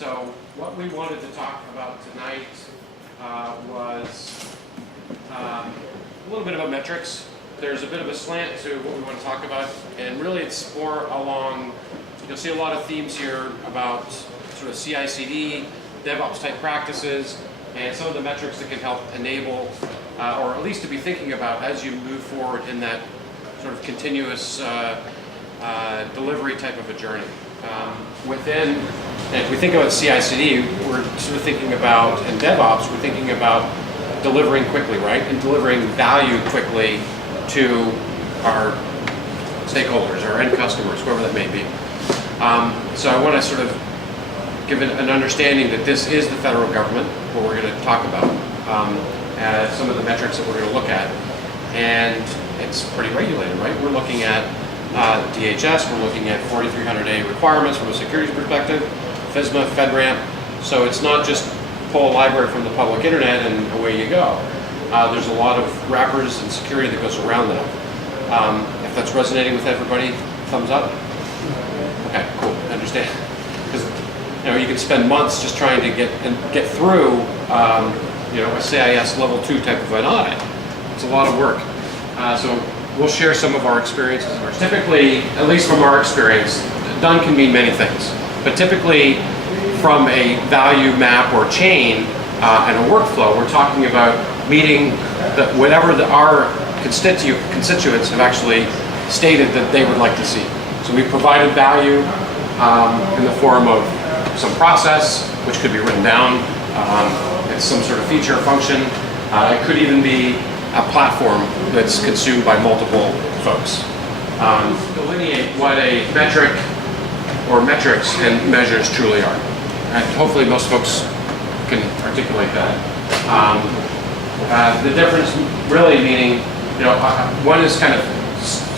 So what we wanted to talk about tonight was a little bit about metrics. There's a bit of a slant to what we want to talk about, and really it's more along, you'll see a lot of themes here about sort of CI/CD, DevOps type practices, and some of the metrics that can help enable, or at least to be thinking about as you move forward in that sort of continuous delivery type of a journey. If we think about CI/CD, we're sort of thinking about, in DevOps, we're thinking about delivering quickly, right? And delivering value quickly to our stakeholders, our end customers, whoever that may be. So I want to sort of give an understanding that this is the federal government, what we're going to talk about, some of the metrics that we're going to look at. And it's pretty regulated, right? We're looking at DHS, we're looking at 4300A requirements from a security perspective, FISMA, FedRAMP. So it's not just pull a library from the public internet and away you go. There's a lot of wrappers and security that goes around that. If that's resonating with everybody, thumbs up. Okay, cool, I understand. Because you can spend months just trying to get through a CIS level 2 type of an audit. It's a lot of work. So we'll share some of our experiences. Typically, at least from our experience, done can mean many things. But typically, from a value map or chain and a workflow, we're talking about meeting whatever our constituents have actually stated that they would like to see. So we provided value in the form of some process, which could be written down. It's some sort of feature or function. It could even be a platform that's consumed by multiple folks. Delineate what a metric or metrics and measures truly are. And hopefully most folks can articulate that. The difference really meaning, one is kind of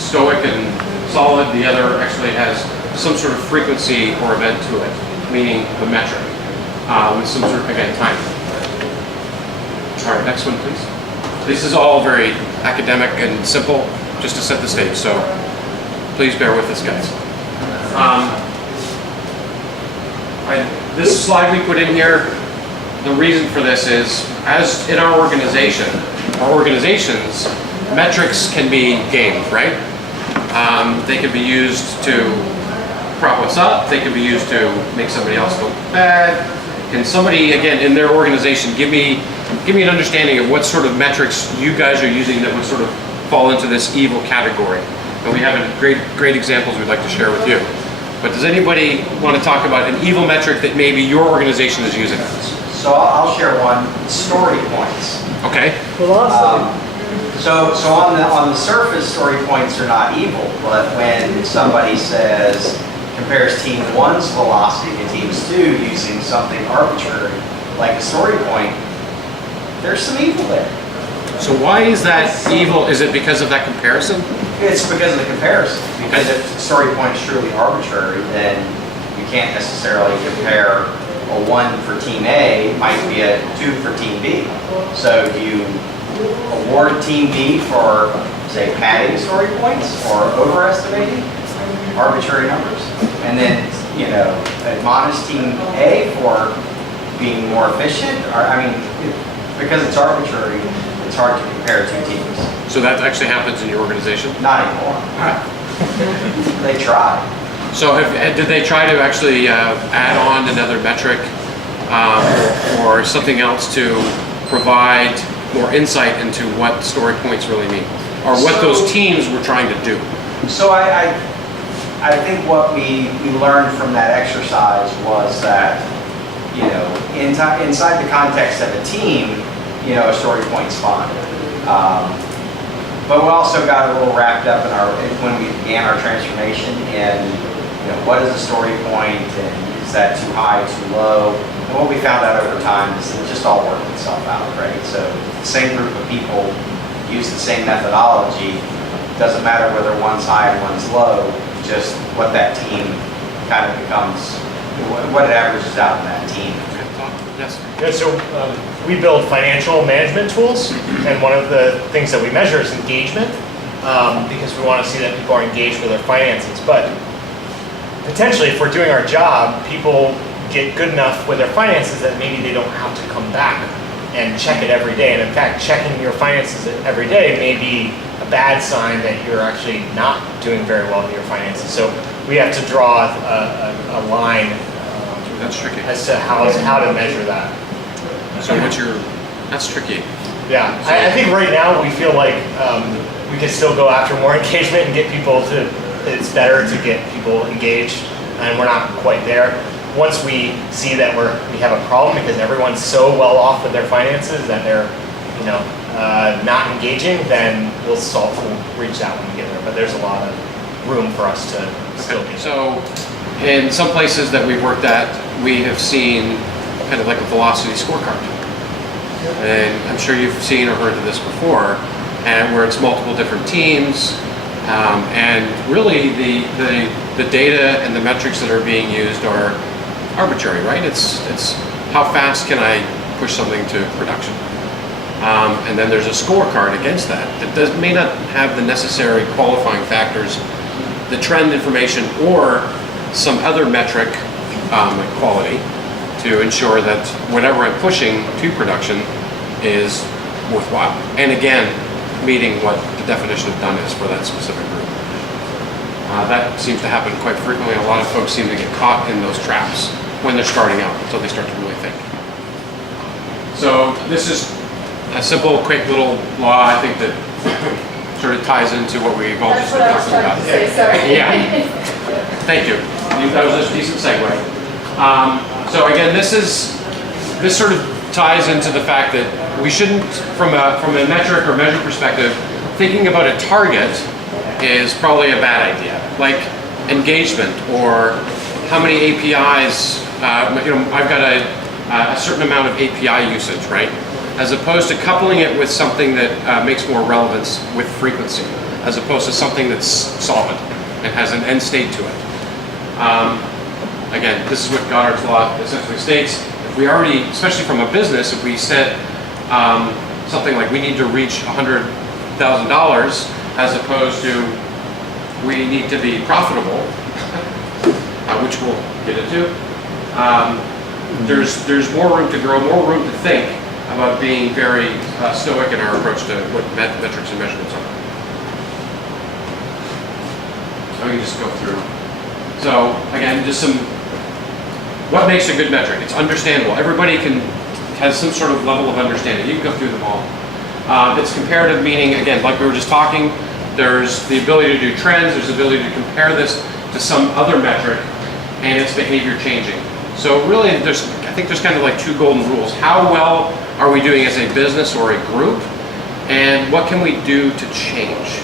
stoic and solid, the other actually has some sort of frequency or event to it, meaning the metric, with some sort of, again, time. All right, next one, please. This is all very academic and simple, just to set the stage, so please bear with us, guys. This slide we put in here, the reason for this is, as in our organizations, metrics can be gamed, right? They can be used to prop us up, they can be used to make somebody else look bad. Can somebody, again, in their organization, give me an understanding of what sort of metrics you guys are using that would sort of fall into this evil category? And we have great examples we'd like to share with you. But does anybody want to talk about an evil metric that maybe your organization is using? So I'll share one, story points. Okay. So on the surface, story points are not evil, but when somebody compares team 1's velocity to teams 2 using something arbitrary, like a story point, there's some evil there. So why is that evil? Is it because of that comparison? It's because of the comparison. Because if the story point is truly arbitrary, then you can't necessarily compare a 1 for team A, it might be a 2 for team B. So do you award team B for, say, padding story points or overestimating arbitrary numbers? And then, admonish team A for being more efficient? Because it's arbitrary, it's hard to compare two teams. So that actually happens in your organization? Not anymore. They try. So did they try to actually add on another metric or something else to provide more insight into what story points really mean? Or what those teams were trying to do? So I think what we learned from that exercise was that, inside the context of a team, a story point's fine. But we also got a little wrapped up when we began our transformation in, what is a story point and is that too high, too low? And what we found out over time is that it just all worked itself out, right? So the same group of people use the same methodology. It doesn't matter whether one's high and one's low, just what that team kind of becomes, what it averages out in that team. Yes. Yeah, so we build financial management tools, and one of the things that we measure is engagement, because we want to see that people are engaged with their finances. But potentially, if we're doing our job, people get good enough with their finances that maybe they don't have to come back and check it every day. And in fact, checking your finances every day may be a bad sign that you're actually not doing very well with your finances. So we have to draw a line That's tricky. as to how to measure that. So that's tricky. Yeah, I think right now we feel like we can still go after more engagement and get people to, it's better to get people engaged, and we're not quite there. Once we see that we have a problem because everyone's so well off with their finances that they're, not engaging, then we'll reach out when we get there. But there's a lot of room for us to still be. So in some places that we've worked at, we have seen kind of like a velocity scorecard. And I'm sure you've seen or heard of this before, and where it's multiple different teams, and really the data and the metrics that are being used are arbitrary, right? It's how fast can I push something to production, and then there's a scorecard against that may not have the necessary qualifying factors, the trend information, or some other metric, like quality, to ensure that whatever I'm pushing to production is worthwhile. And again, meeting what the definition of done is for that specific group. That seems to happen quite frequently. A lot of folks seem to get caught in those traps when they're starting out until they start to really think. So this is a simple, quick little law, I think, that sort of ties into what we've all just been talking about. Yeah. Thank you. That was a decent segue. So again, this sort of ties into the fact that we shouldn't, from a metric or measure perspective, thinking about a target is probably a bad idea. Like engagement, or how many APIs, I've got a certain amount of API usage, right? As opposed to coupling it with something that makes more relevance with frequency, as opposed to something that's solid and has an end state to it. Again, this is what Goddard's law essentially states. If we already, especially from a business, if we set something like we need to reach $100,000 as opposed to we need to be profitable, which we'll get into, there's more room to grow, more room to think about being very stoic in our approach to what metrics and measurements are. So we can just go through. So again, just what makes a good metric? It's understandable. Everybody has some sort of level of understanding. You can go through them all. It's comparative, meaning, again, like we were just talking, there's the ability to do trends, there's the ability to compare this to some other metric, and it's behavior changing. So really, I think there's kind of like two golden rules. How well are we doing as a business or a group? And what can we do to change?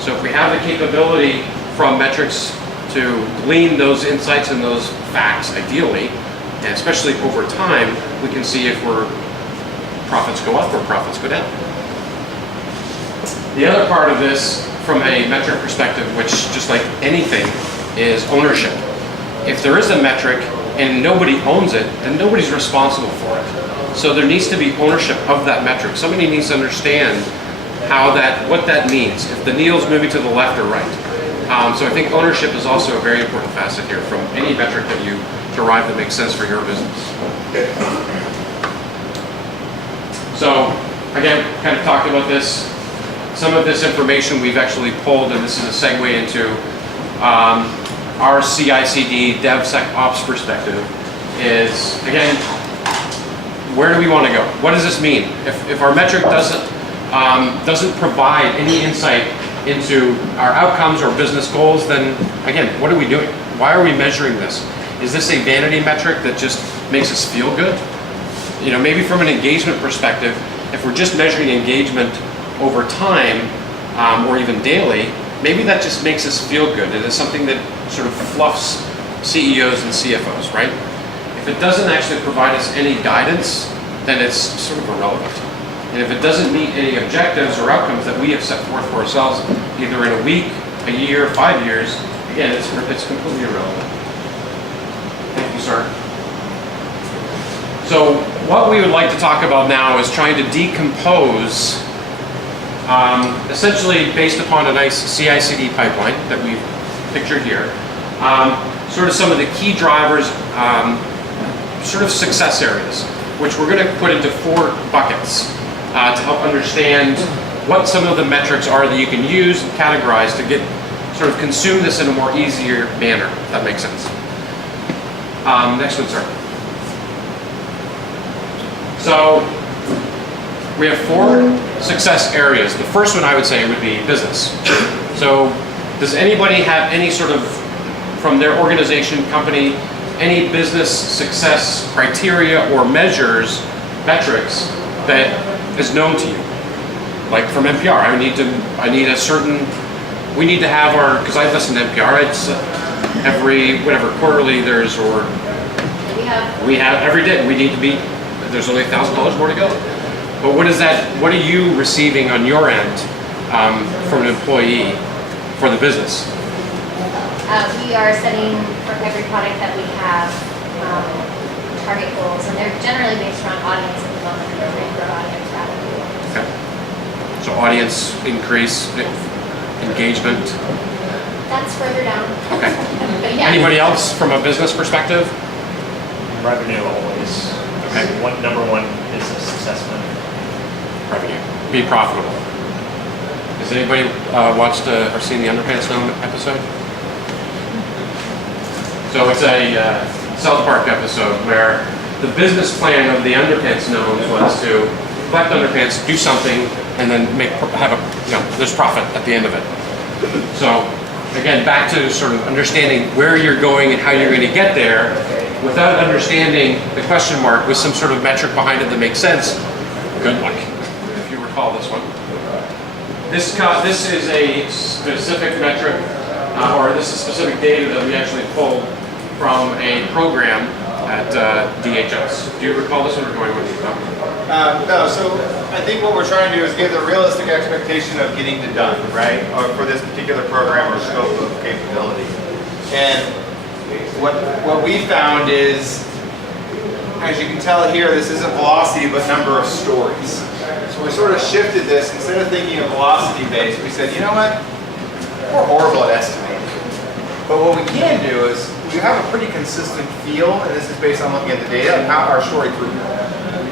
So if we have the capability from metrics to glean those insights and those facts, ideally, and especially over time, we can see if profits go up or profits go down. The other part of this, from a metric perspective, which just like anything, is ownership. If there is a metric and nobody owns it, then nobody's responsible for it. So there needs to be ownership of that metric. Somebody needs to understand what that means, if the needle's moving to the left or right. So I think ownership is also a very important facet here from any metric that you derive that makes sense for your business. So again, kind of talked about this. Some of this information we've actually pulled, and this is a segue into our CI/CD DevSecOps perspective, is, again, where do we want to go? What does this mean? If our metric doesn't provide any insight into our outcomes or business goals, then again, what are we doing? Why are we measuring this? Is this a vanity metric that just makes us feel good? Maybe from an engagement perspective, if we're just measuring engagement over time, or even daily, maybe that just makes us feel good. It is something that sort of fluffs CEOs and CFOs, right? If it doesn't actually provide us any guidance, then it's sort of irrelevant. And if it doesn't meet any objectives or outcomes that we have set forth for ourselves, either in a week, a year, 5 years, again, it's completely irrelevant. Thank you, sir. So what we would like to talk about now is trying to decompose, essentially based upon a nice CI/CD pipeline that we've pictured here, sort of some of the key drivers sort of success areas, which we're going to put into 4 buckets to help understand what some of the metrics are that you can use and categorize to get sort of consume this in a more easier manner, if that makes sense. Next one, sir. So we have 4 success areas. The first one I would say would be business. So does anybody have any sort of, from their organization, company, any business success criteria or measures, metrics that is known to you? Like from NPR, we need to have our, because I listen to NPR, it's every, whatever, quarterly there's, or we have every day, we need to be, there's only $1,000 more to go. But what is that, what are you receiving on your end from an employee for the business? We are setting for every product that we have target goals, and they're generally based around audience at the moment. We're trying to grow audience rapidly. Okay. So audience increase, engagement. That's further down. Okay. But yeah. Anybody else from a business perspective? Revenue always. Okay. Number one business success measure. Revenue. Be profitable. Has anybody watched or seen the Underpants Gnome episode? So it's a South Park episode where the business plan of the Underpants Gnomes was to collect underpants, do something, and then have a, there's profit at the end of it. So again, back to sort of understanding where you're going and how you're going to get there without understanding the question mark with some sort of metric behind it that makes sense. Good luck, if you recall this one. This is a specific metric, or this is specific data that we actually pulled from a program at DHS. Do you recall this one, or going with you? No, so I think what we're trying to do is give the realistic expectation of getting it done, right? Or for this particular program or scope of capability. And what we found is, as you can tell here, this isn't velocity, but number of stories. So we sort of shifted this. Instead of thinking of velocity based, we said, you know what? We're horrible at estimating. But what we can do is, we have a pretty consistent feel, and this is based on looking at the data, and how our story through.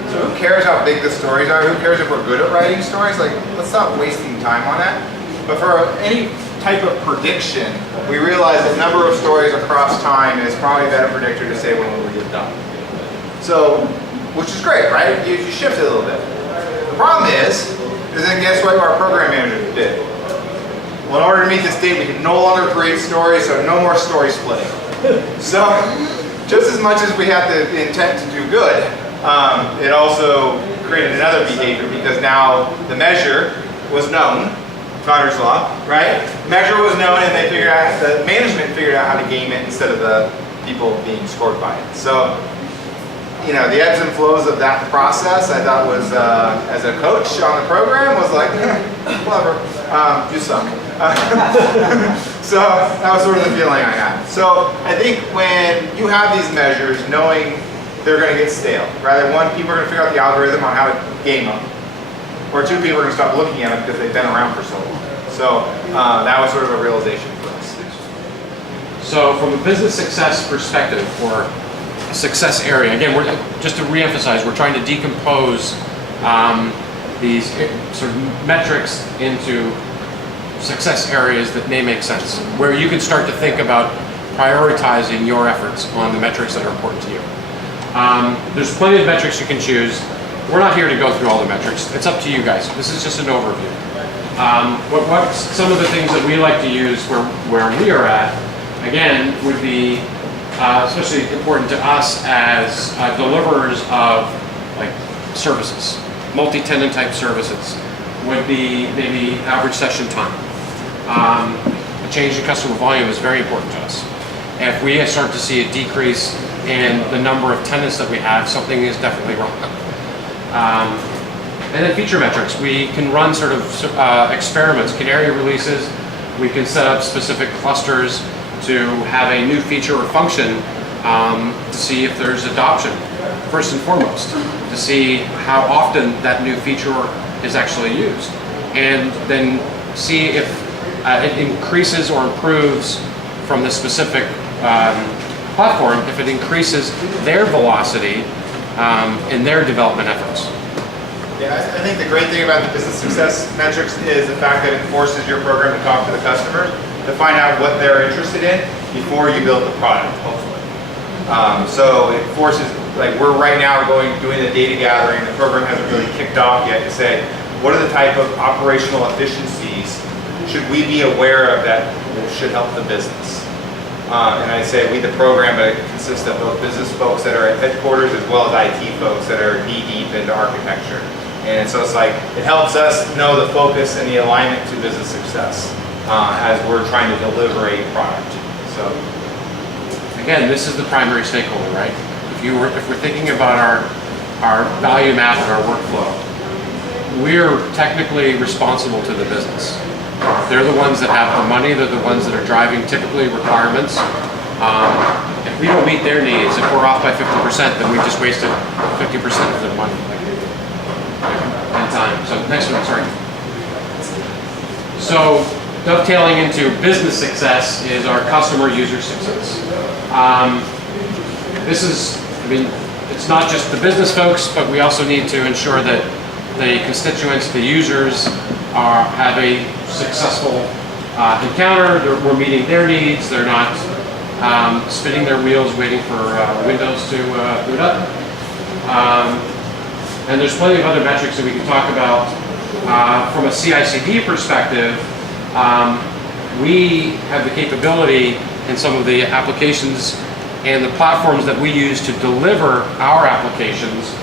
So who cares how big the stories are? Who cares if we're good at writing stories? Like, let's stop wasting time on that. But for any type of prediction, we realize that number of stories across time is probably a better predictor to say when we will get done. So, which is great, right? You shift it a little bit. The problem is then guess what our program manager did? Well, in order to meet this date, we can no longer create stories, so no more story splitting. So, just as much as we had the intent to do good, it also created another behavior because now the measure was known, Connor's law, right? Measure was known, and they figured out, the management figured out how to game it instead of the people being scored by it. So, you know, the ebbs and flows of that process, I thought was, as a coach on the program, was like, clever, you suck. So that was sort of the feeling I had. So I think when you have these measures, knowing they're going to get stale, rather one, people are going to figure out the algorithm on how to game them, or 2, people are going to stop looking at them because they've been around for so long. So that was sort of a realization for us. So from a business success perspective, or a success area, again, we're just to reemphasize, we're trying to decompose these sort of metrics into success areas that may make sense, where you can start to think about prioritizing your efforts on the metrics that are important to you. There's plenty of metrics you can choose. We're not here to go through all the metrics. It's up to you guys. This is just an overview. What some of the things that we like to use where we are at, again, would be especially important to us as deliverers of like services, multi-tenant type services, would be maybe average session time. A change in customer volume is very important to us. If we start to see a decrease in the number of tenants that we have, something is definitely wrong. And then feature metrics. We can run sort of experiments, canary releases. We can set up specific clusters to have a new feature or function to see if there's adoption, first and foremost, to see how often that new feature is actually used, and then see if it increases or improves from the specific platform if it increases their velocity in their development efforts. Yeah, I think the great thing about the business success metrics is the fact that it forces your program to talk to the customer to find out what they're interested in before you build the product, hopefully. So it forces, like we're right now doing the data gathering, the program hasn't really kicked off yet to say, what are the type of operational efficiencies should we be aware of that should help the business? And I say we the program, but it consists of both business folks that are at headquarters as well as IT folks that are knee-deep into architecture. And so it's like, it helps us know the focus and the alignment to business success as we're trying to deliver a product. So, again, this is the primary stakeholder, right? If we're thinking about our value map and our workflow, we're technically responsible to the business. They're the ones that have the money, they're the ones that are driving typically requirements. If we don't meet their needs, if we're off by 50%, then we just wasted 50% of their money and time. So next one, sorry. So dovetailing into business success is our customer user success. This is, I mean, it's not just the business folks, but we also need to ensure that the constituents, the users, have a successful encounter. We're meeting their needs. They're not spinning their wheels waiting for Windows to boot up. And there's plenty of other metrics that we can talk about. From a CI/CD perspective, we have the capability in some of the applications and the platforms that we use to deliver our applications.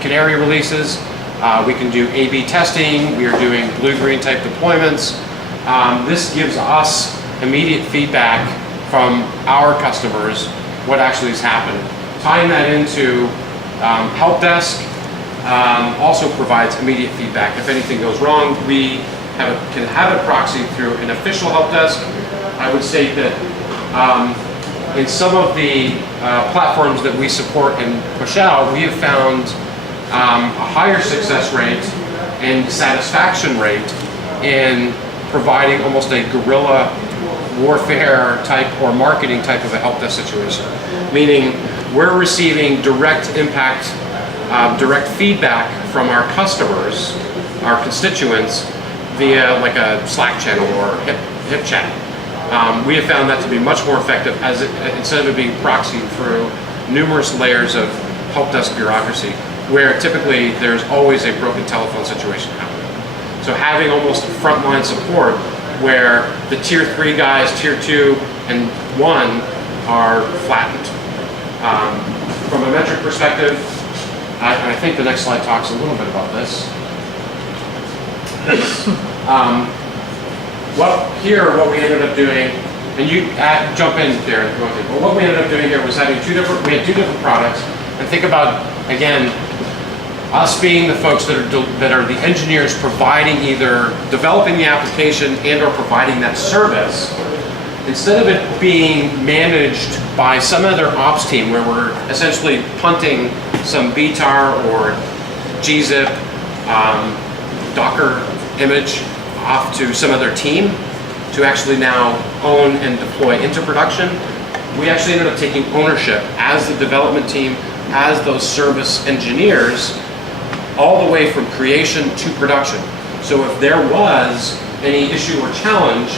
Canary releases, we can do A/B testing, we are doing blue-green type deployments. This gives us immediate feedback from our customers, what actually has happened. Tying that into help desk also provides immediate feedback. If anything goes wrong, we can have it proxied through an official help desk. I would state that in some of the platforms that we support and push out, we have found a higher success rate and satisfaction rate in providing almost a guerrilla warfare type or marketing type of a help desk situation. Meaning we're receiving direct impact, direct feedback from our customers, our constituents, via like a Slack channel or hip chat. We have found that to be much more effective as instead of it being proxied through numerous layers of help desk bureaucracy, where typically there's always a broken telephone situation happening. So having almost frontline support where the tier 3 guys, tier 2 and 1 are flattened. From a metric perspective, I think the next slide talks a little bit about this. What we ended up doing, and you jump in there, but what we ended up doing here was having two different products, and think about, again, us being the folks that are the engineers providing either developing the application and or providing that service. Instead of it being managed by some other ops team where we're essentially punting some BTAR or gzip Docker image off to some other team to actually now own and deploy into production, we actually ended up taking ownership as the development team, as those service engineers, all the way from creation to production. So if there was any issue or challenge,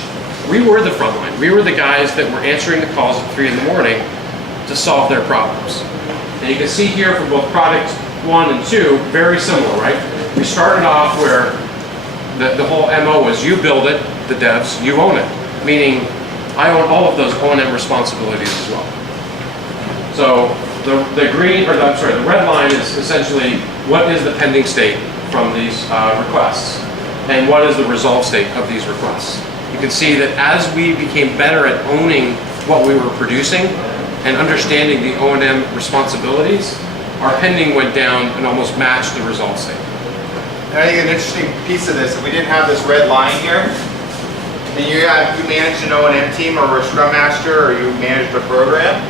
we were the front line. We were the guys that were answering the calls at 3 in the morning to solve their problems. And you can see here for both product 1 and 2, very similar, right? We started off where the whole MO was you build it, the devs, you own it. Meaning I own all of those O&M responsibilities as well. So the red line is essentially what is the pending state from these requests and what is the resolve state of these requests. You can see that as we became better at owning what we were producing and understanding the O&M responsibilities, our pending went down and almost matched the resolve state. And I think an interesting piece of this, if we didn't have this red line here, and you managed an O&M team or a Scrum Master or you managed a program,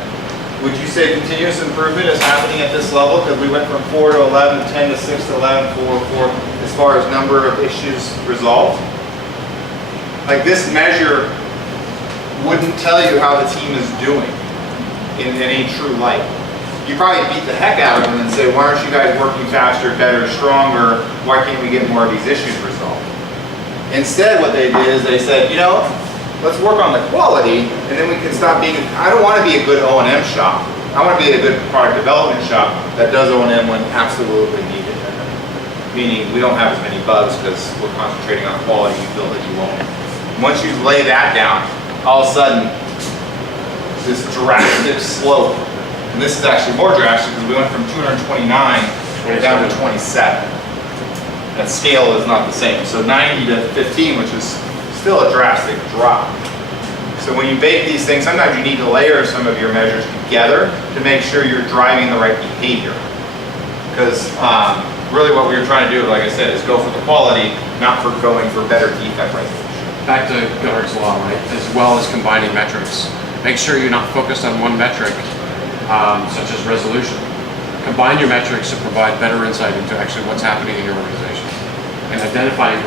would you say continuous improvement is happening at this level? Because we went from 4 to 11, 10 to 6 to 11, 4, as far as number of issues resolved. Like this measure wouldn't tell you how the team is doing. in any true light. You probably beat the heck out of them and say, why aren't you guys working faster, better, stronger? Why can't we get more of these issues resolved? Instead, what they did is they said, you know, let's work on the quality, and then we can stop being, I don't want to be a good O&M shop. I want to be a good product development shop that does O&M when absolutely needed. Meaning we don't have as many bugs because we're concentrating on quality, you feel that you won't. Once you lay that down, all of a sudden, this drastic slope, and this is actually more drastic because we went from 229 down to 27. That scale is not the same. So 90 to 15, which is still a drastic drop. So when you bake these things, sometimes you need to layer some of your measures together to make sure you're driving the right behavior. Because really what we were trying to do, like I said, is go for the quality, not for going for better defect resolution. Back to Goddard's law, right? As well as combining metrics. Make sure you're not focused on one metric, such as resolution. Combine your metrics to provide better insight into actually what's happening in your organization and identifying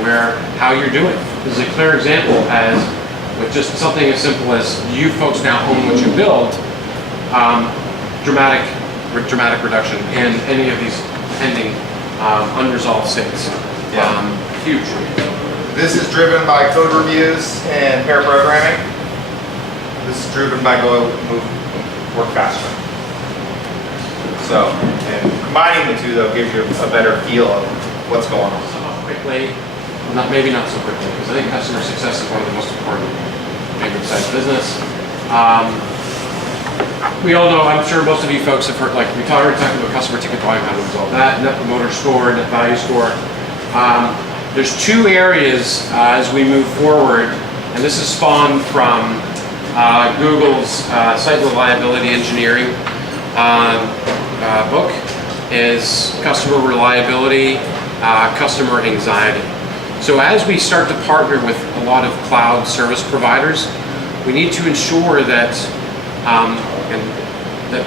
how you're doing. This is a clear example as with just something as simple as you folks now own what you build, dramatic reduction in any of these pending unresolved states. Huge. This is driven by code reviews and pair programming. This is driven by work faster. So, and combining the two though gives you a better feel of what's going on. Quickly, well, maybe not so quickly, because I think customer success is one of the most important maybe besides business. We all know, I'm sure most of you folks have heard, like we already talked about customer ticket volume, how to resolve that, net promoter score, net value score. There's two areas as we move forward, and this is spawned from Google's site reliability engineering book, is customer reliability, customer anxiety. So as we start to partner with a lot of cloud service providers, we need to ensure that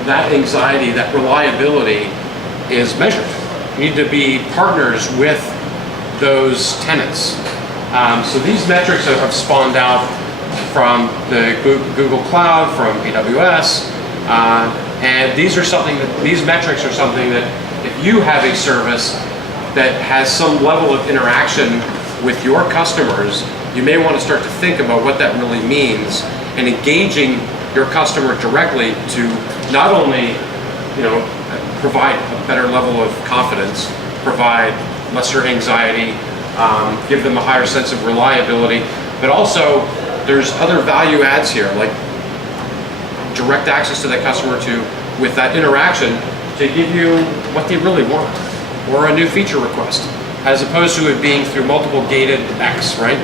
that anxiety, that reliability is measured. We need to be partners with those tenants. So these metrics have spawned out from the Google Cloud, from AWS, and these metrics are something that if you have a service that has some level of interaction with your customers, you may want to start to think about what that really means and engaging your customer directly to not only, provide a better level of confidence, provide lesser anxiety, give them a higher sense of reliability, but also there's other value adds here, like direct access to that customer with that interaction to give you what they really want, or a new feature request, as opposed to it being through multiple gated X, right?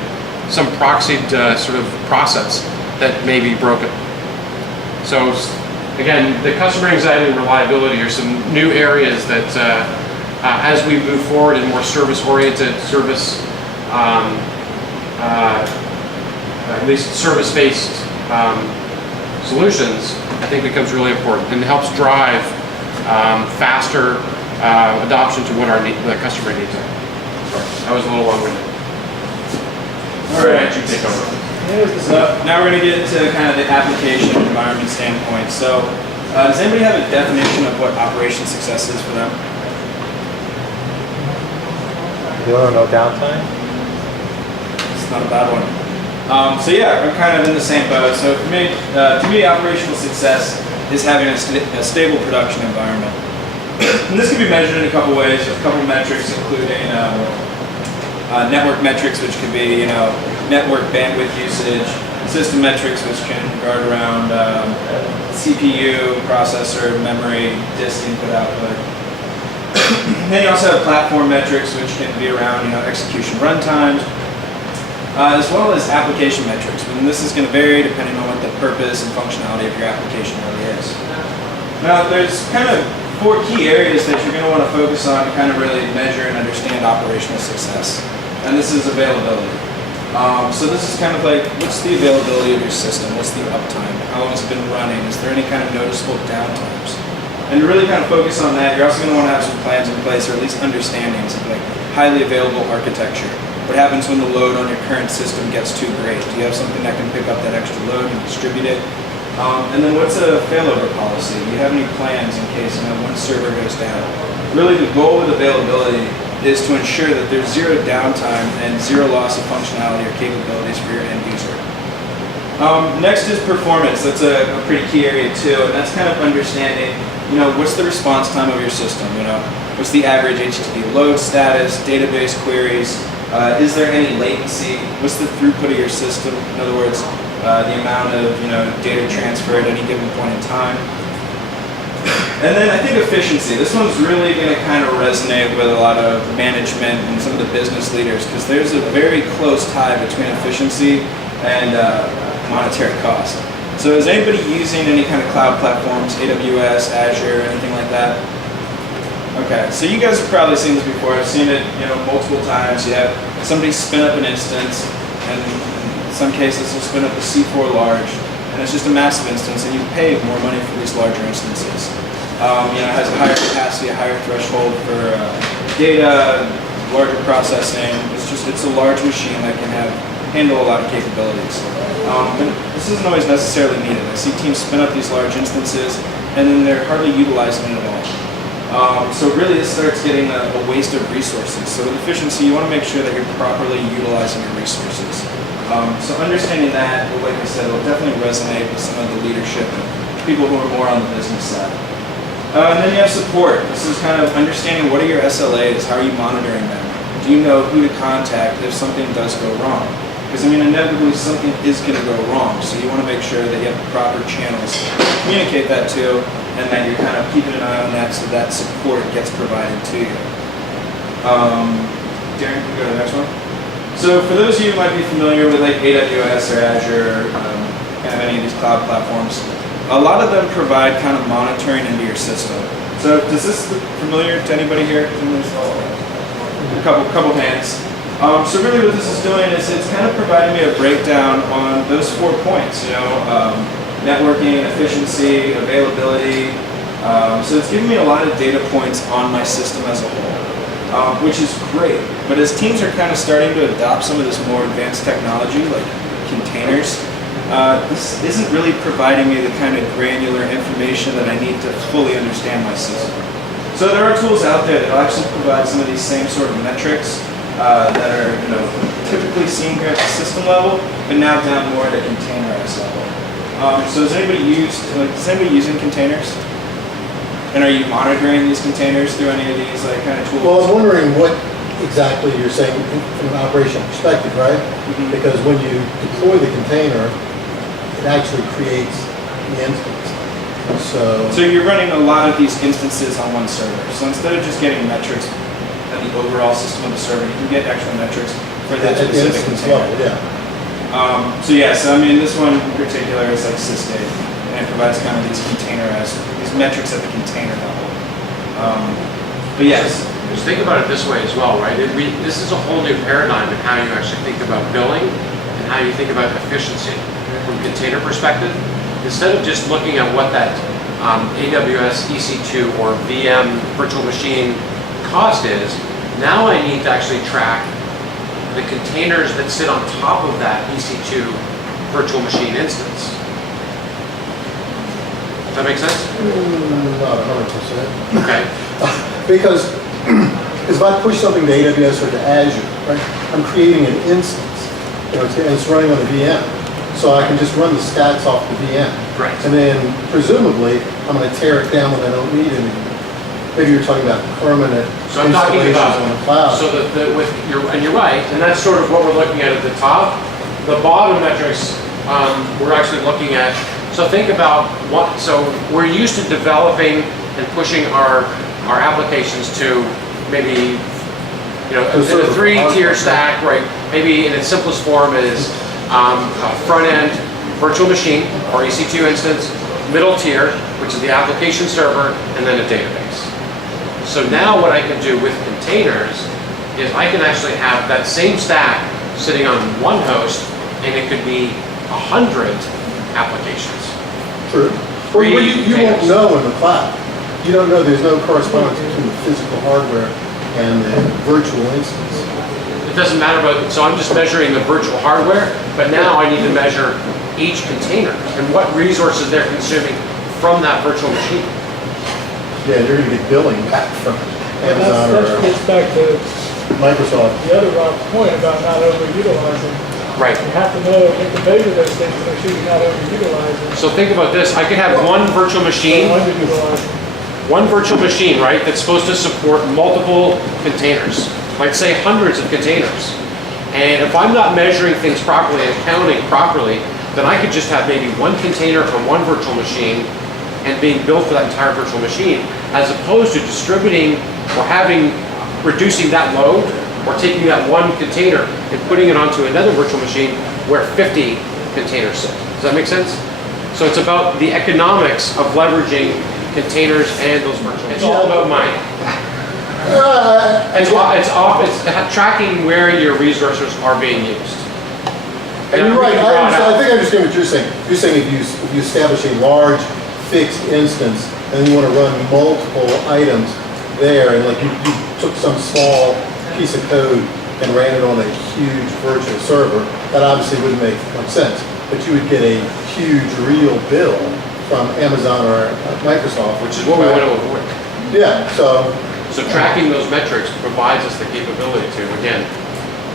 Some proxied sort of process that may be broken. So again, the customer anxiety and reliability are some new areas that as we move forward in more service-oriented, at least service-based solutions, I think becomes really important and helps drive faster adoption to what the customer needs are. That was a little long-winded. All right. You take over. So now we're going to get into kind of the application environment standpoint. So does anybody have a definition of what operation success is for them? You don't know downtime? It's not a bad one. So yeah, we're kind of in the same boat. So for me, to me, operational success is having a stable production environment. And this can be measured in a couple ways. There's a couple metrics, including network metrics, which could be network bandwidth usage, system metrics, which can guard around CPU, processor, memory, disk input output. Then you also have platform metrics, which can be around execution runtimes, as well as application metrics. And this is going to vary depending on what the purpose and functionality of your application really is. Now, there's kind of 4 key areas that you're going to want to focus on to kind of really measure and understand operational success. And this is availability. So this is kind of like, what's the availability of your system? What's the uptime? How long has it been running? Is there any kind of noticeable downtimes? And to really kind of focus on that, you're also going to want to have some plans in place, or at least understandings of like highly available architecture. What happens when the load on your current system gets too great? Do you have something that can pick up that extra load and distribute it? And then what's a failover policy? Do you have any plans in case one server goes down? Really the goal with availability is to ensure that there's zero downtime and zero loss of functionality or capabilities for your end user. Next is performance. That's a pretty key area too, and that's kind of understanding, what's the response time of your system, what's the average HTTP load status, database queries, is there any latency, what's the throughput of your system, in other words, the amount of data transfer at any given point in time. And then I think efficiency. This one's really going to kind of resonate with a lot of management and some of the business leaders because there's a very close tie between efficiency and monetary cost. So is anybody using any kind of cloud platforms, AWS, Azure, anything like that? Okay, so you guys have probably seen this before. I've seen it, multiple times. You have somebody spin up an instance, and in some cases they'll spin up a C4 large, and it's just a massive instance, and you pay more money for these larger instances. It has a higher capacity, a higher threshold for data, larger processing. It's a large machine that can handle a lot of capabilities. But this isn't always necessarily needed. I see teams spin up these large instances, and then they're hardly utilizing it at all. So really, this starts getting a waste of resources. So with efficiency, you want to make sure that you're properly utilizing your resources. So understanding that, like I said, will definitely resonate with some of the leadership and people who are more on the business side. And then you have support. This is kind of understanding what are your SLAs, how are you monitoring them? Do you know who to contact if something does go wrong? Because inevitably something is going to go wrong, so you want to make sure that you have the proper channels to communicate that to, and that you're kind of keeping an eye on that so that support gets provided to you. Darren, can you go to the next one? So for those of you who might be familiar with like AWS or Azure, kind of any of these cloud platforms, a lot of them provide kind of monitoring into your system. So does this look familiar to anybody here? A couple hands. So really what this is doing is it's kind of providing me a breakdown on those 4 points, networking, efficiency, availability. So it's giving me a lot of data points on my system as a whole, which is great. But as teams are kind of starting to adopt some of this more advanced technology, like containers, this isn't really providing me the kind of granular information that I need to fully understand my system. So there are tools out there that will actually provide some of these same sort of metrics that are typically seen here at the system level, but now down more at a containerized level. So is anybody using containers? And are you monitoring these containers through any of these kind of tools? Well, I'm wondering what exactly you're saying from an operational perspective, right? Mm-hmm. Because when you deploy the container, it actually creates the instance. So you're running a lot of these instances on one server. So instead of just getting metrics at the overall system of the server, you can get actual metrics for that at the specific instance container. level, yeah. So this one in particular is like sysdata, and it provides kind of these these metrics at the container level. But yes. Just think about it this way as well, right? This is a whole new paradigm in how you actually think about billing and how you think about efficiency from a container perspective. Instead of just looking at what that AWS EC2 or VM virtual machine cost is, now I need to actually track the containers that sit on top of that EC2 virtual machine instance. Does that make sense? Not 100%. Okay. Because if I push something to AWS or to Azure, right, I'm creating an instance. It's running on a VM. So I can just run the stats off the VM. Right. And then presumably I'm going to tear it down when I don't need it anymore. Maybe you're talking about permanent So I'm talking installations about, on the cloud. so and you're right, and that's sort of what we're looking at the top. The bottom metrics, we're actually looking at, so think about so we're used to developing and pushing our applications to maybe, in a 3-tier stack, right? Maybe in its simplest form is a front-end virtual machine or EC2 instance, middle tier, which is the application server, and then a database. So now what I can do with containers is I can actually have that same stack sitting on one host, and it could be 100 applications. True. Well, you won't know in the cloud. You don't know, there's no correspondence between the physical hardware and the virtual instance. It doesn't matter about, so I'm just measuring the virtual hardware, but now I need to measure each container and what resources they're consuming from that virtual machine. Yeah, you're gonna get billing back from And Amazon that or gets back to Microsoft. the other Rob's point about not overutilizing. Right. You have to know when to measure those things to make sure you're not overutilizing. So think about this, I could have one virtual machine, Underutilizing. one virtual machine, right, that's supposed to support multiple containers, like say hundreds of containers. And if I'm not measuring things properly and counting properly, then I could just have maybe one container on one virtual machine and being billed for that entire virtual machine, as opposed to distributing or reducing that load, or taking that one container and putting it onto another virtual machine where 50 containers sit. Does that make sense? So it's about the economics of leveraging containers and those virtual. It's all about money. It's tracking where your resources are being used. And you're right, I think I understand what you're saying. You're saying if you establish a large fixed instance and you want to run multiple items there, and like you took some small piece of code and ran it on a huge virtual server, that obviously wouldn't make much sense. But you would get a huge real bill from Amazon or Microsoft. Which is what we want to avoid. Yeah, so So tracking those metrics provides us the capability to, again,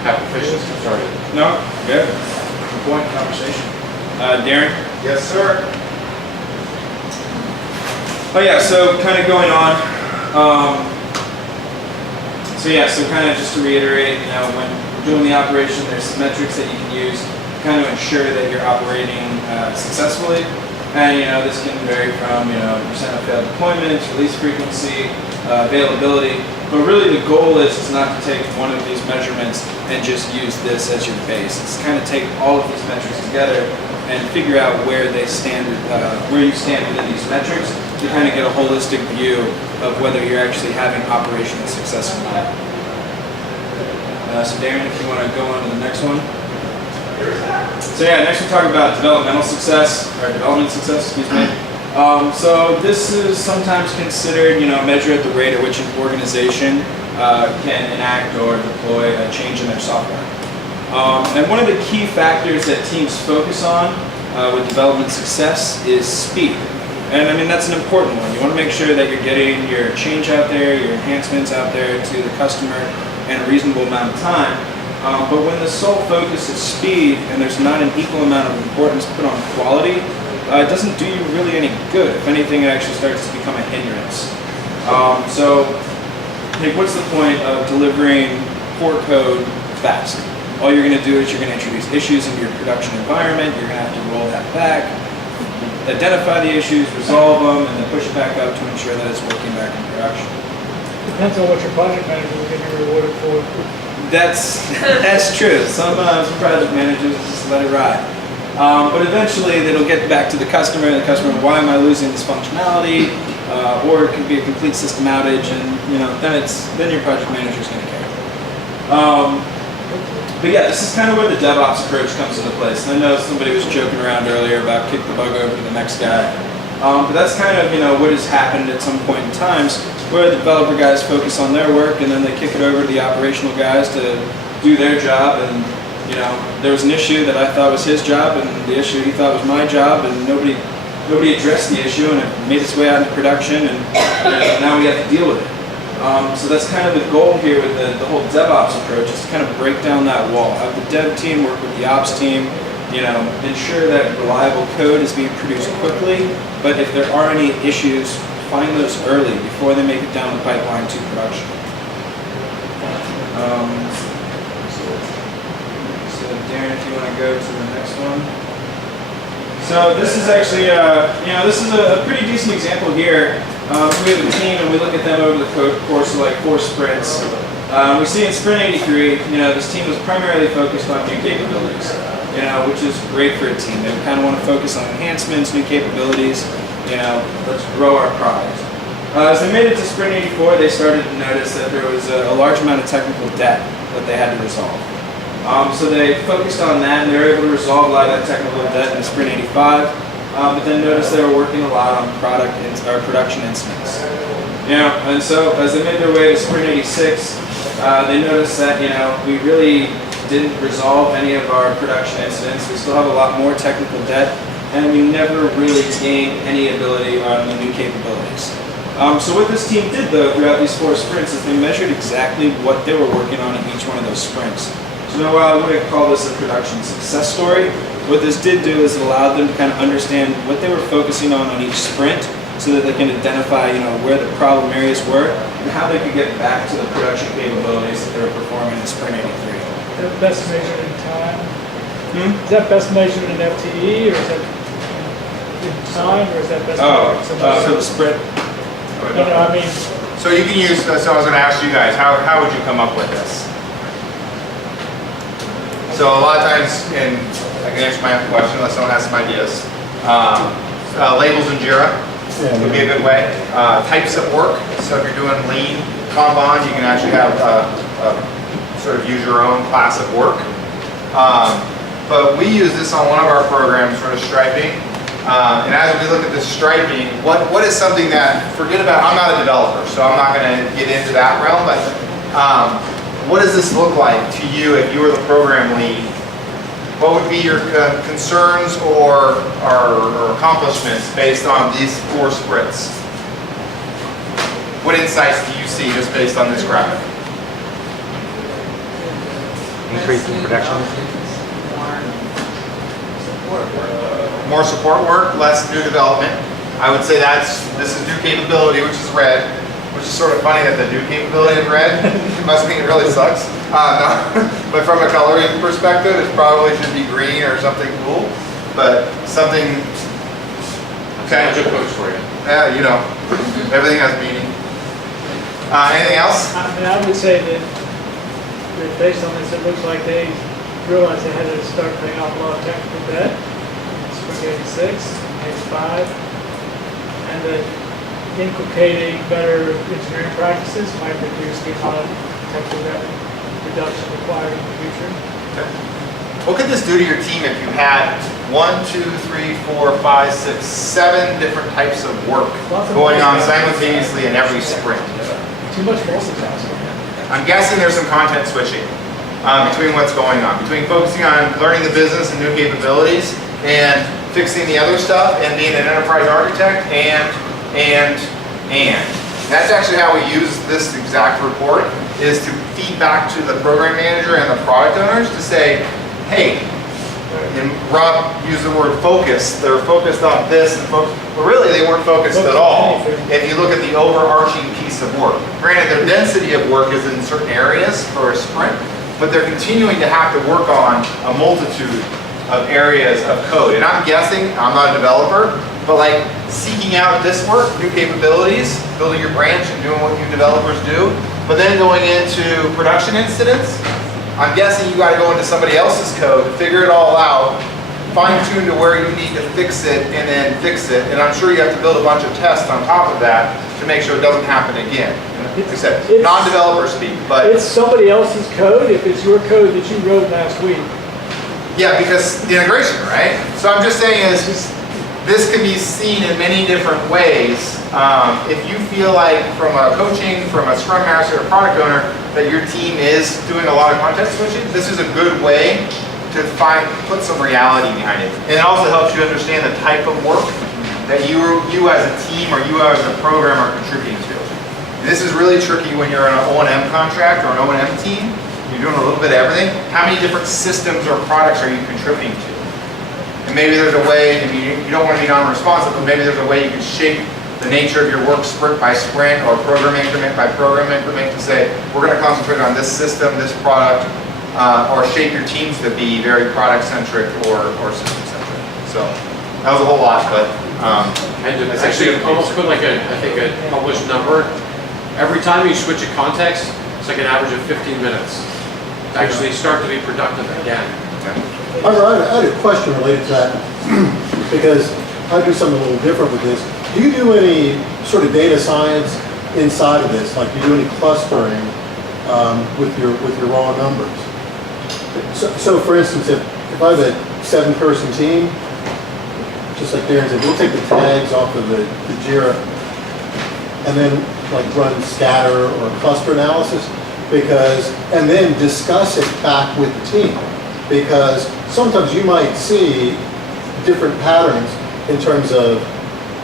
have efficiency. Sorry. No, good. Good point, conversation. Darren? Yes, sir. Oh yeah, so kind of going on. So kind of just to reiterate, when you're doing the operation, there's some metrics that you can use to kind of ensure that you're operating successfully. And this can vary from percent of failed deployments, release frequency, availability. But really the goal is not to take one of these measurements and just use this as your base. It's kind of take all of these metrics together and figure out where they stand, where you stand within these metrics, to kind of get a holistic view of whether you're actually having operational success or not. So Darren, if you want to go on to the next one. So yeah, next we'll talk about development success, excuse me. So this is sometimes considered, measure at the rate at which an organization can enact or deploy a change in their software. And one of the key factors that teams focus on with development success is speed. And I mean, that's an important one. You want to make sure that you're getting your change out there, your enhancements out there to the customer in a reasonable amount of time. But when the sole focus is speed and there's not an equal amount of importance put on quality, it doesn't do you really any good. If anything, it actually starts to become a hindrance. So what's the point of delivering poor code fast? All you're going to do is you're going to introduce issues into your production environment. You're going to have to roll that back, identify the issues, resolve them, and then push it back up to ensure that it's working back in production. Depends on what your project manager will get you rewarded for. That's true. Some project managers just let it ride. But eventually it'll get back to the customer, why am I losing this functionality? Or it could be a complete system outage, and then your project manager's going to care. But yeah, this is kind of where the DevOps approach comes into place. And I know somebody was joking around earlier about kick the bug over to the next guy. But that's kind of what has happened at some point in times, where the developer guys focus on their work and then they kick it over to the operational guys to do their job. And there was an issue that I thought was his job, and the issue he thought was my job, and nobody addressed the issue, and it made its way out into production, and now we have to deal with it. So that's kind of the goal here with the whole DevOps approach, is to kind of break down that wall. Have the dev team work with the ops team, ensure that reliable code is being produced quickly, but if there are any issues, find those early before they make it down the pipeline to production. So Darren, if you want to go to the next one. So this is actually, this is a pretty decent example here. We have a team and we look at them over the course of like 4 sprints. We see in Sprint 83, this team was primarily focused on new capabilities, which is great for a team. They kind of want to focus on enhancements, new capabilities, let's grow our product. As they made it to Sprint 84, they started to notice that there was a large amount of technical debt that they had to resolve. So they focused on that, and they were able to resolve a lot of that technical debt in Sprint 85. But then noticed they were working a lot on production incidents. And so as they made their way to Sprint 86, they noticed that we really didn't resolve any of our production incidents. We still have a lot more technical debt, and we never really gained any ability on the new capabilities. So what this team did though throughout these 4 sprints is they measured exactly what they were working on in each one of those sprints. So now while I wouldn't call this a production success story, what this did do is it allowed them to kind of understand what they were focusing on each sprint so that they can identify, where the problem areas were and how they could get back to the production capabilities that they were performing in sprint 83. Is that best measured in time? Is that best measured in FTE, or is that in time, or is that best measured in For the sprint. I mean, So you can use, so I was gonna ask you guys, how would you come up with this? So a lot of times, and I can answer my own question unless someone has some ideas. Labels in Jira would be a good way. Types of work, so if you're doing lean Kanban, you can actually have sort of use your own class of work. But we use this on one of our programs, sort of striping. And as we look at this striping, what is something that, forget about, I'm not a developer, so I'm not going to get into that realm, but what does this look like to you if you were the program lead? What would be your concerns or accomplishments based on these 4 sprints? What insights do you see just based on this graphic? Increasing production. More support work, less new development. I would say this is new capability, which is red, which is sort of funny that the new capability is red. It must mean it really sucks. No. But from a coloring perspective, it probably should be green or something cool. But something, okay. Good coach for you. Yeah, everything has meaning. Anything else? I would say that based on this, it looks like they realized they had to start paying off a lot of technical debt. Spring 86, 85, and that inculcating better engineering practices might reduce the amount of technical debt reduction required in the future. Okay. What could this do to your team if you had 1, 2, 3, 4, 5, 6, 7 different types of work going on simultaneously in every sprint? Too much multitasking. I'm guessing there's some content switching between what's going on, between focusing on learning the business and new capabilities and fixing the other stuff and being an enterprise architect and. That's actually how we use this exact report, is to feed back to the program manager and the product owners to say, hey, and Rob used the word focus, they're focused on this, but really they weren't focused at all. If you look at the overarching piece of work. Granted, their density of work is in certain areas for a sprint, but they're continuing to have to work on a multitude of areas of code. And I'm guessing, I'm not a developer, but like seeking out this work, new capabilities, building your branch and doing what you developers do, but then going into production incidents, I'm guessing you got to go into somebody else's code, figure it all out, fine tune to where you need to fix it, and then fix it. And I'm sure you have to build a bunch of tests on top of that to make sure it doesn't happen again. Like I said, non-developer speak, but it's somebody else's code if it's your code that you wrote last week. yeah, because integration, right? So I'm just saying is this can be seen in many different ways. If you feel like from a coaching, from a scrum master or product owner, that your team is doing a lot of content switching, this is a good way to put some reality behind it. And it also helps you understand the type of work that you as a team or you as a program are contributing to. And this is really tricky when you're in an O&M contract or an O&M team. You're doing a little bit of everything. How many different systems or products are you contributing to? And maybe there's a way, and you don't want to be non-responsive, but maybe there's a way you can shape the nature of your work sprint by sprint or program increment by program increment to say, we're going to concentrate on this system, this product, or shape your teams to be very product-centric or system-centric. So that was a whole lot, but And to actually almost put like a published number, every time you switch a context, it's like an average of 15 minutes to actually start to be productive again. I had a question related to that because I do something a little different with this. Do you do any sort of data science inside of this? Like, do you do any clustering with your raw numbers? So for instance, if I have a 7-person team, just like Darren said, we'll take the tags off of the Jira and then like run scatter or cluster analysis. because, and then discuss it back with the team. Because sometimes you might see different patterns in terms of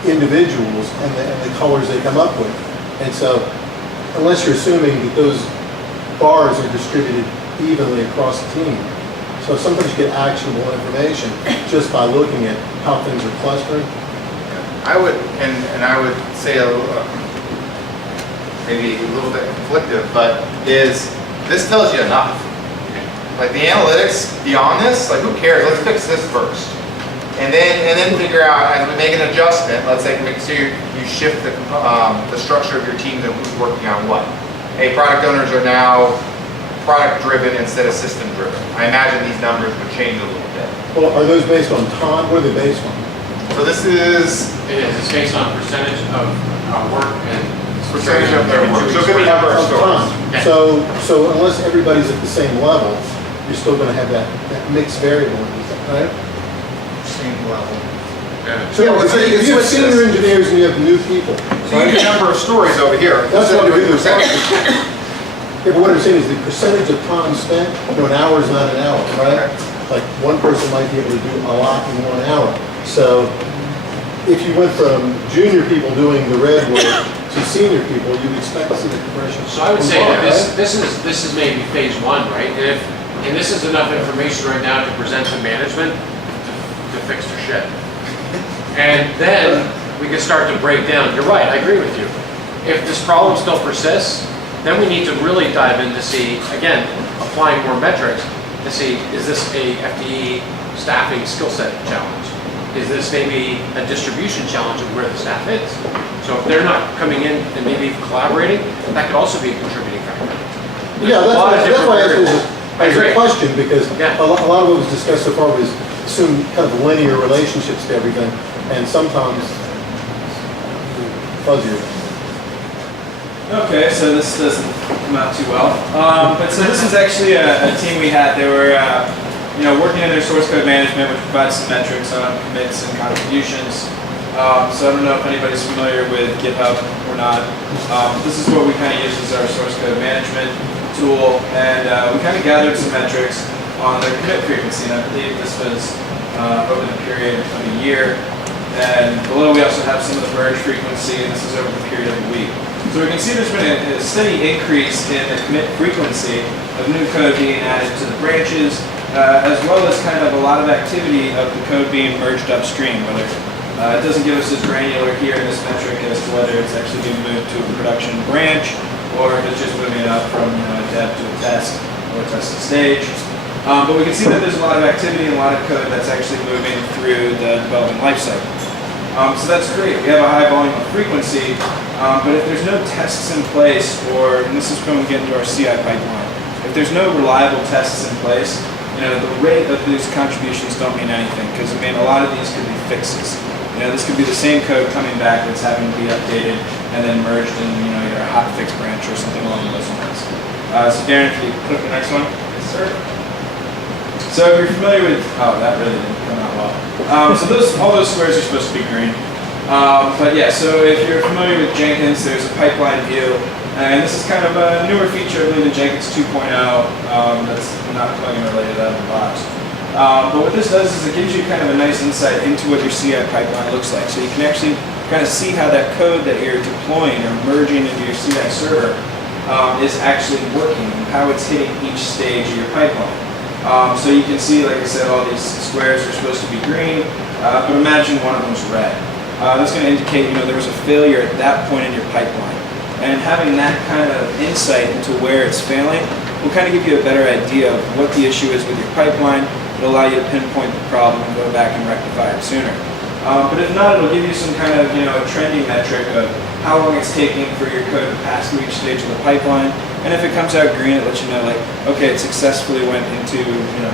individuals and the colors they come up with. And so, unless you're assuming that those bars are distributed evenly across the team. So sometimes you get actionable information just by looking at how things are clustering. I would, and I would say maybe a little bit conflictive, but this tells you enough. Like the analytics beyond this, like who cares? Let's fix this first. And then figure out, as we make an adjustment, let's say make sure you shift the structure of your team and who's working on what. Hey, product owners are now product driven instead of system driven. I imagine these numbers would change a little bit. Well, are those based on time? What are they based on? So this is It's based on percentage of work and percentage of their work. So it could be number of Of stores. time. So unless everybody's at the same level, you're still going to have that mixed variable, right? Same level. So Yeah, if you have senior engineers and you have new people, So you get number of stories over here. that's instead what of we doing do. percentage. Yeah, but what I'm saying is the percentage of time spent, an hour is not an hour, right? Like one person might be able to do a lot in 1 hour. So if you went from junior people doing the red work to senior people, you'd expect to see the compression. So I would say that right? this is maybe phase one, right? And this is enough information right now to present to management to fix their shit. And then we can start to break down. You're right, I agree with you. If this problem still persists, then we need to really dive in to see, again, applying more metrics to see, is this a FTE staffing skill set challenge? Is this maybe a distribution challenge of where the staff is? So if they're not coming in and maybe collaborating, that could also be a contributing factor. Yeah, There's a lot of that's different why I asked variables. I as agree. a question, because Yeah. a lot of what was discussed so far was assume kind of linear relationships to everything, and sometimes fuzzier. Okay, so this doesn't come out too well. But so this is actually a team we had. They were, working in their source code management, which provides some metrics on commits and contributions. So I don't know if anybody's familiar with GitHub or not. This is what we kind of use as our source code management tool, and we kind of gathered some metrics on their commit frequency, and I believe this was over the period of a year. And below we also have some of the merge frequency, and this is over the period of a week. So we can see there's been a steady increase in the commit frequency of new code being added to the branches, as well as kind of a lot of activity of the code being merged upstream. Whether it doesn't give us as granular here in this metric as to whether it's actually being moved to a production branch, or if it's just moving up from a dev to a test or a testing stage. But we can see that there's a lot of activity and a lot of code that's actually moving through the development lifecycle. So that's great. We have a high volume of frequency, but if there's no tests in place, and this is when we get into our CI pipeline, if there's no reliable tests in place, the rate of these contributions don't mean anything, because a lot of these could be fixes. This could be the same code coming back that's having to be updated and then merged in your hot fix branch or something along those lines. So Darren, if you click the next one. Yes, sir. So if you're familiar with, that really didn't come out well. So all those squares are supposed to be green. But yeah, so if you're familiar with Jenkins, there's a pipeline view. And this is kind of a newer feature, I believe, in Jenkins 2.0. That's not plugin related out of the box. But what this does is it gives you kind of a nice insight into what your CI pipeline looks like. So you can actually kind of see how that code that you're deploying or merging into your CI server is actually working and how it's hitting each stage of your pipeline. So you can see, like I said, all these squares are supposed to be green, but imagine one of them's red. That's going to indicate, there was a failure at that point in your pipeline. And having that kind of insight into where it's failing will kind of give you a better idea of what the issue is with your pipeline. It'll allow you to pinpoint the problem and go back and rectify it sooner. But if not, it'll give you some kind of, a trending metric of how long it's taking for your code to pass through each stage of the pipeline. And if it comes out green, it lets you know, okay, it successfully went into,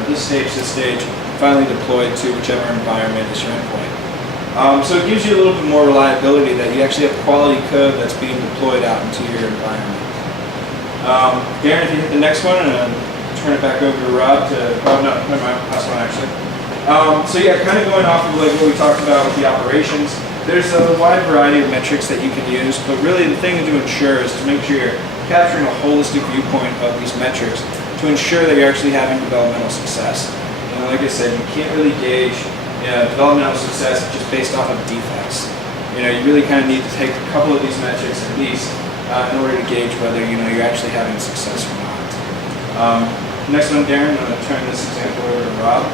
this stage, finally deployed to whichever environment is your endpoint. So it gives you a little bit more reliability that you actually have quality code that's being deployed out into your environment. Darren, if you hit the next one, and turn it back over to Rob to, no, never mind, last one actually. So yeah, kind of going off of what we talked about with the operations, there's a wide variety of metrics that you can use, but really the thing to ensure is to make sure you're capturing a holistic viewpoint of these metrics to ensure that you're actually having developmental success. You know, like I said, you can't really gauge developmental success just based off of defects. You know, you really kind of need to take a couple of these metrics at least in order to gauge whether you're actually having success or not. Next one, Darren, I'm going to turn this example over to Rob.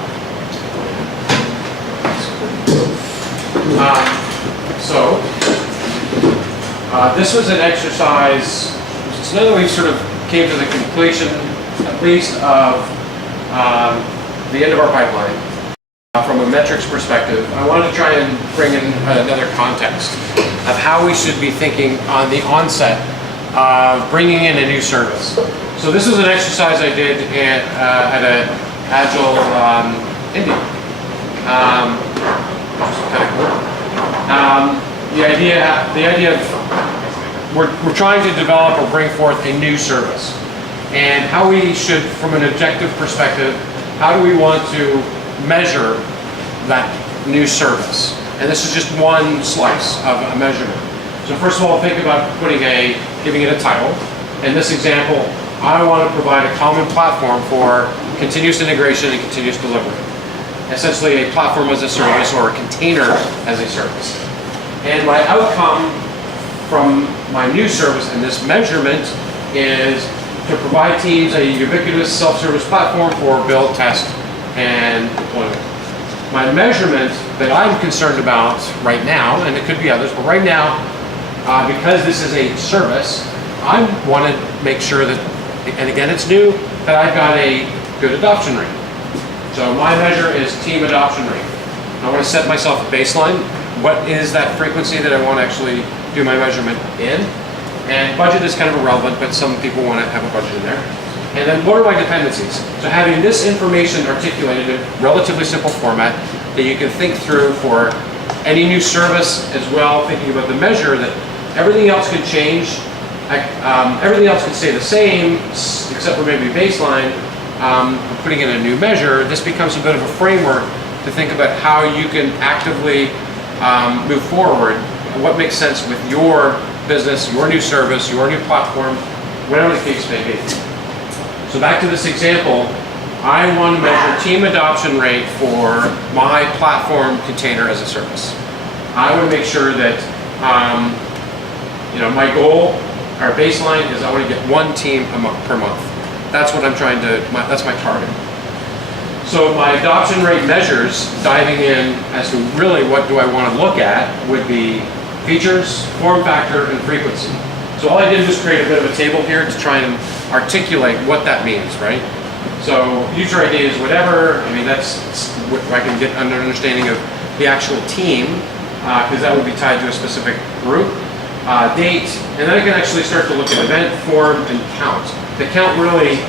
This was an exercise, so now that we sort of came to the completion, at least of the end of our pipeline, from a metrics perspective, I wanted to try and bring in another context of how we should be thinking on the onset of bringing in a new service. So this was an exercise I did at an Agile India. Which is kind of cool. The idea of we're trying to develop or bring forth a new service, and how we should, from an objective perspective, how do we want to measure that new service? And this is just one slice of a measurement. So first of all, think about giving it a title. In this example, I want to provide a common platform for continuous integration and continuous delivery. Essentially a platform as a service or a container as a service. And my outcome from my new service in this measurement is to provide teams a ubiquitous self-service platform for build, test, and deployment. My measurement that I'm concerned about right now, and it could be others, but right now, because this is a service, I want to make sure that, and again it's new, that I've got a good adoption rate. So my measure is team adoption rate. I want to set myself a baseline. What is that frequency that I want to actually do my measurement in? And budget is kind of irrelevant, but some people want to have a budget in there. And then what are my dependencies? So having this information articulated in a relatively simple format that you can think through for any new service as well, thinking about the measure that everything else could change, everything else could stay the same, except for maybe baseline. Putting in a new measure, this becomes a bit of a framework to think about how you can actively move forward, what makes sense with your business, your new service, your new platform, whatever the case may be. So back to this example, I want to measure team adoption rate for my platform container as a service. I want to make sure that my goal, our baseline is I want to get one team per month. That's what I'm trying to, that's my target. So my adoption rate measures, diving in as to really what do I want to look at, would be features, form factor, and frequency. So all I did was create a bit of a table here to try and articulate what that means, right? So user ID is whatever, I mean that's what I can get an understanding of the actual team, because that would be tied to a specific group. Date, and then I can actually start to look at event, form, and count. The count really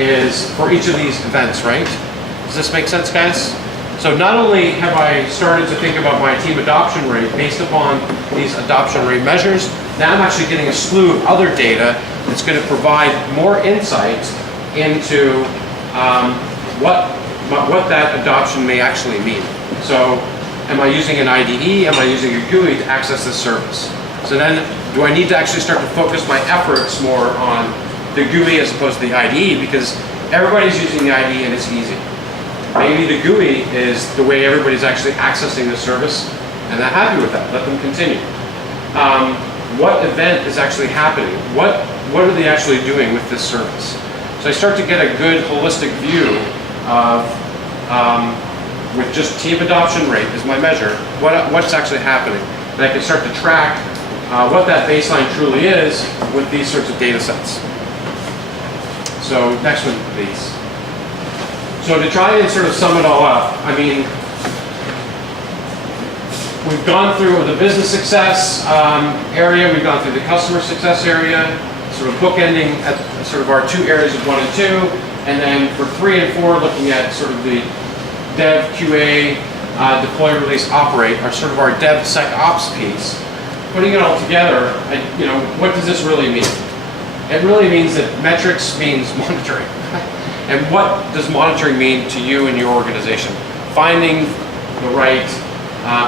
is for each of these events, right? Does this make sense, guys? So not only have I started to think about my team adoption rate based upon these adoption rate measures, now I'm actually getting a slew of other data that's going to provide more insight into what that adoption may actually mean. So am I using an IDE? Am I using a GUI to access this service? So then, do I need to actually start to focus my efforts more on the GUI as opposed to the IDE, because everybody's using the IDE and it's easy. Maybe the GUI is the way everybody's actually accessing the service, and they're happy with that. Let them continue. What event is actually happening? What are they actually doing with this service? So I start to get a good holistic view of, with just team adoption rate as my measure, what's actually happening. And I can start to track what that baseline truly is with these sorts of data sets. So next one, please. So to try and sort of sum it all up, I mean, we've gone through the business success area, we've gone through the customer success area, sort of bookending at sort of our two areas of 1 and 2, and then for 3 and 4, looking at sort of the dev, QA, deploy, release, operate, are sort of our DevSecOps piece. Putting it all together, what does this really mean? It really means that metrics means monitoring. And what does monitoring mean to you and your organization? Finding the right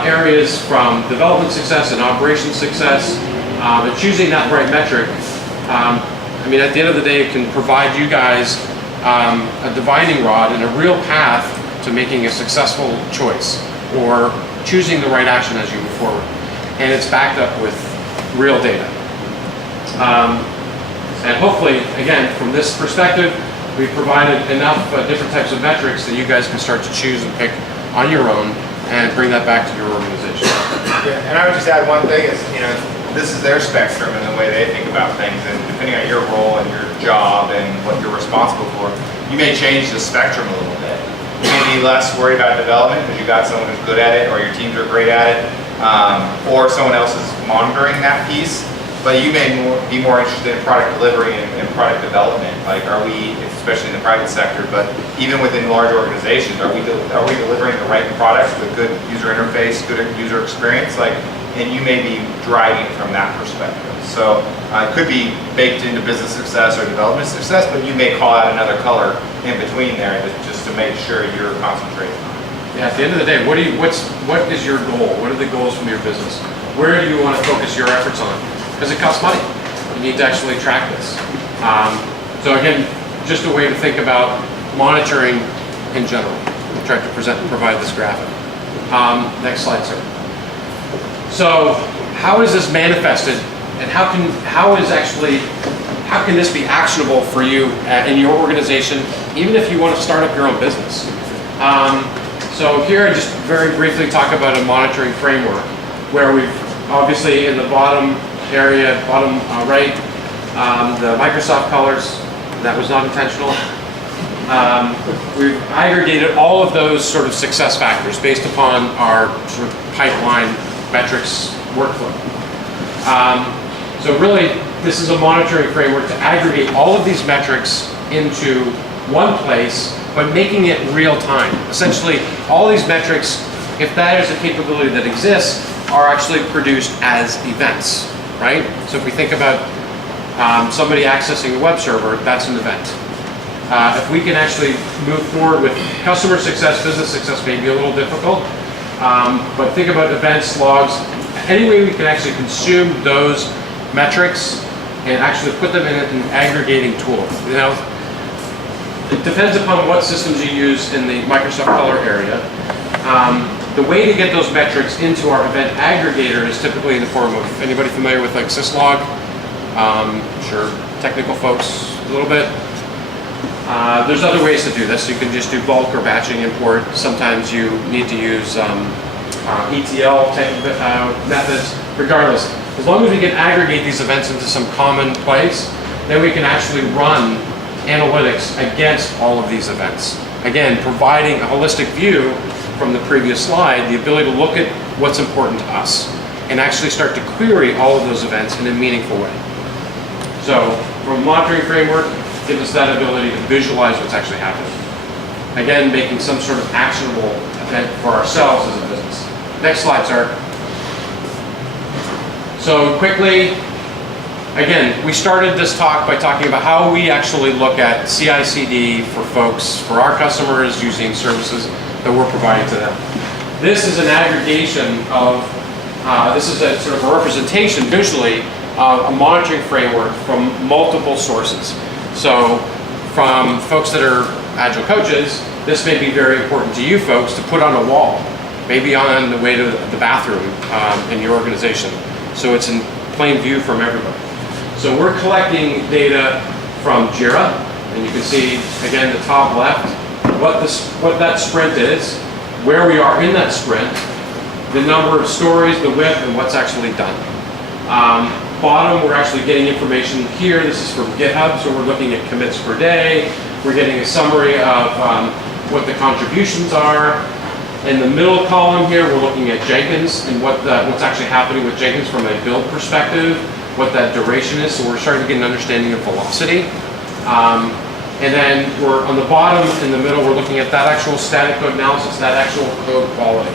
areas from development success and operation success, and choosing that right metric I mean, at the end of the day, it can provide you guys a divining rod and a real path to making a successful choice or choosing the right action as you move forward. And it's backed up with real data. And hopefully, again, from this perspective, we've provided enough different types of metrics that you guys can start to choose and pick on your own and bring that back to your organization. Yeah, and I would just add one thing is, this is their spectrum and the way they think about things, and depending on your role and your job and what you're responsible for, you may change the spectrum a little bit. You may be less worried about development because you got someone who's good at it, or your teams are great at it, or someone else is monitoring that piece. But you may be more interested in product delivery and product development. Like, are we, especially in the private sector, but even within large organizations, are we delivering the right products with good user interface, good user experience? Like, and you may be driving from that perspective. So it could be baked into business success or development success, but you may call out another color in between there just to make sure you're concentrating. Yeah, at the end of the day, what is your goal? What are the goals from your business? Where do you want to focus your efforts on? Because it costs money. You need to actually track this. So again, just a way to think about monitoring in general. I'll try to provide this graphic. Next slide, sir. So how is this manifested, and how can this be actionable for you in your organization, even if you want to start up your own business? So here I just very briefly talk about a monitoring framework where we've obviously in the bottom area, bottom right, the Microsoft colors, that was not intentional. We've aggregated all of those sort of success factors based upon our sort of pipeline metrics workflow. So really, this is a monitoring framework to aggregate all of these metrics into one place, but making it real time. Essentially, all these metrics, if that is a capability that exists, are actually produced as events, right? So if we think about somebody accessing a web server, that's an event. If we can actually move forward with customer success, business success may be a little difficult, but think about events, logs, any way we can actually consume those metrics and actually put them in an aggregating tool. It depends upon what systems you use in the Microsoft Color area. The way to get those metrics into our event aggregator is typically in the form of, anybody familiar with like syslog? Sure, technical folks a little bit. There's other ways to do this. You can just do bulk or batching import. Sometimes you need to use ETL type of methods. Regardless, as long as we can aggregate these events into some common place, then we can actually run analytics against all of these events. Again, providing a holistic view from the previous slide, the ability to look at what's important to us and actually start to query all of those events in a meaningful way. So from a monitoring framework, gives us that ability to visualize what's actually happening. Again, making some sort of actionable event for ourselves as a business. Next slide, sir. So quickly, again, we started this talk by talking about how we actually look at CI/CD for folks, for our customers using services that we're providing to them. This is an aggregation of, this is a sort of a representation visually of a monitoring framework from multiple sources. So from folks that are Agile coaches, this may be very important to you folks to put on a wall, maybe on the way to the bathroom in your organization. So it's in plain view from everybody. So we're collecting data from Jira, and you can see, again, the top left, what that sprint is, where we are in that sprint, the number of stories, the width, and what's actually done. Bottom, we're actually getting information here. This is from GitHub, so we're looking at commits per day. We're getting a summary of what the contributions are. In the middle column here, we're looking at Jenkins and what's actually happening with Jenkins from a build perspective, what that duration is. So we're starting to get an understanding of velocity. And then we're on the bottom, in the middle, we're looking at that actual static code analysis, that actual code quality.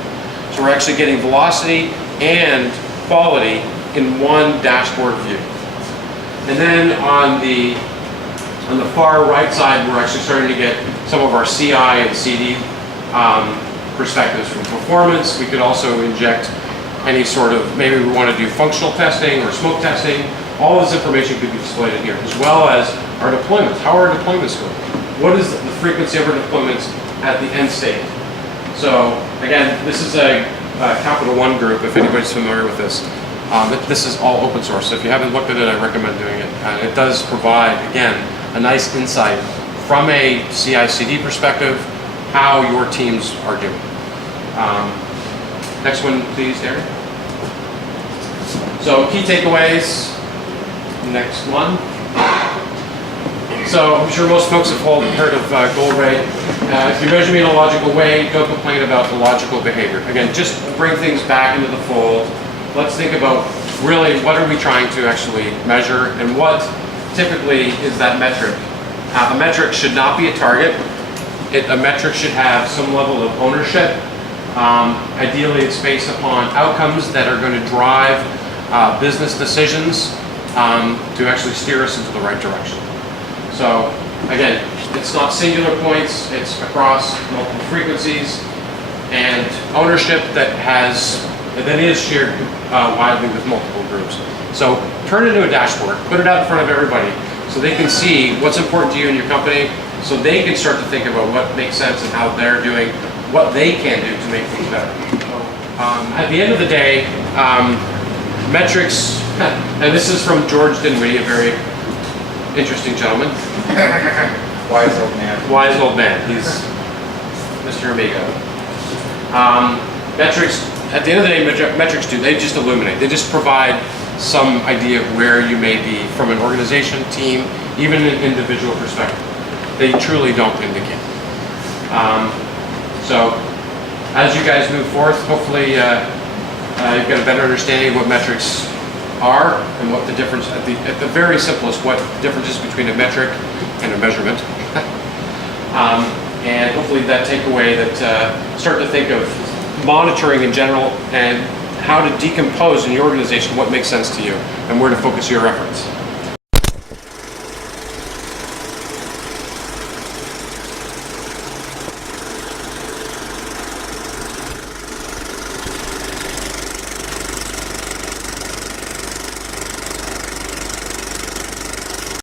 So we're actually getting velocity and quality in one dashboard view. And then on the far right side, we're actually starting to get some of our CI and CD perspectives from performance. We could also inject any sort of, maybe we want to do functional testing or smoke testing, All this information could be displayed in here, as well as our deployments. How are our deployments going? What is the frequency of our deployments at the end state? So again, this is a Capital One group, if anybody's familiar with this. This is all open source, so if you haven't looked at it, I recommend doing it. And it does provide, again, a nice insight from a CI/CD perspective, how your teams are doing. Next one, please, Darren. So key takeaways. Next one. So I'm sure most folks have heard of goal rate. If you measure me in a logical way, don't complain about the logical behavior. Again, just bring things back into the fold. Let's think about really what are we trying to actually measure and what typically is that metric. A metric should not be a target. A metric should have some level of ownership. Ideally, it's based upon outcomes that are going to drive business decisions to actually steer us into the right direction. So again, it's not singular points, it's across multiple frequencies and ownership that is shared widely with multiple groups. So turn it into a dashboard, put it out in front of everybody so they can see what's important to you and your company, so they can start to think about what makes sense and how they're doing, what they can do to make things better. At the end of the day, metrics, and this is from George Dinwiddie, a very interesting gentleman. Wise old man. Wise old man. He's Mr. Amigo. Metrics, at the end of the day, metrics they just illuminate. They just provide some idea of where you may be from an organization, team, even an individual perspective. They truly don't indicate. So as you guys move forth, hopefully you've got a better understanding of what metrics are and what the difference, at the very simplest, what the difference is between a metric and a measurement. And hopefully that takeaway that start to think of monitoring in general and how to decompose in your organization what makes sense to you and where to focus your efforts.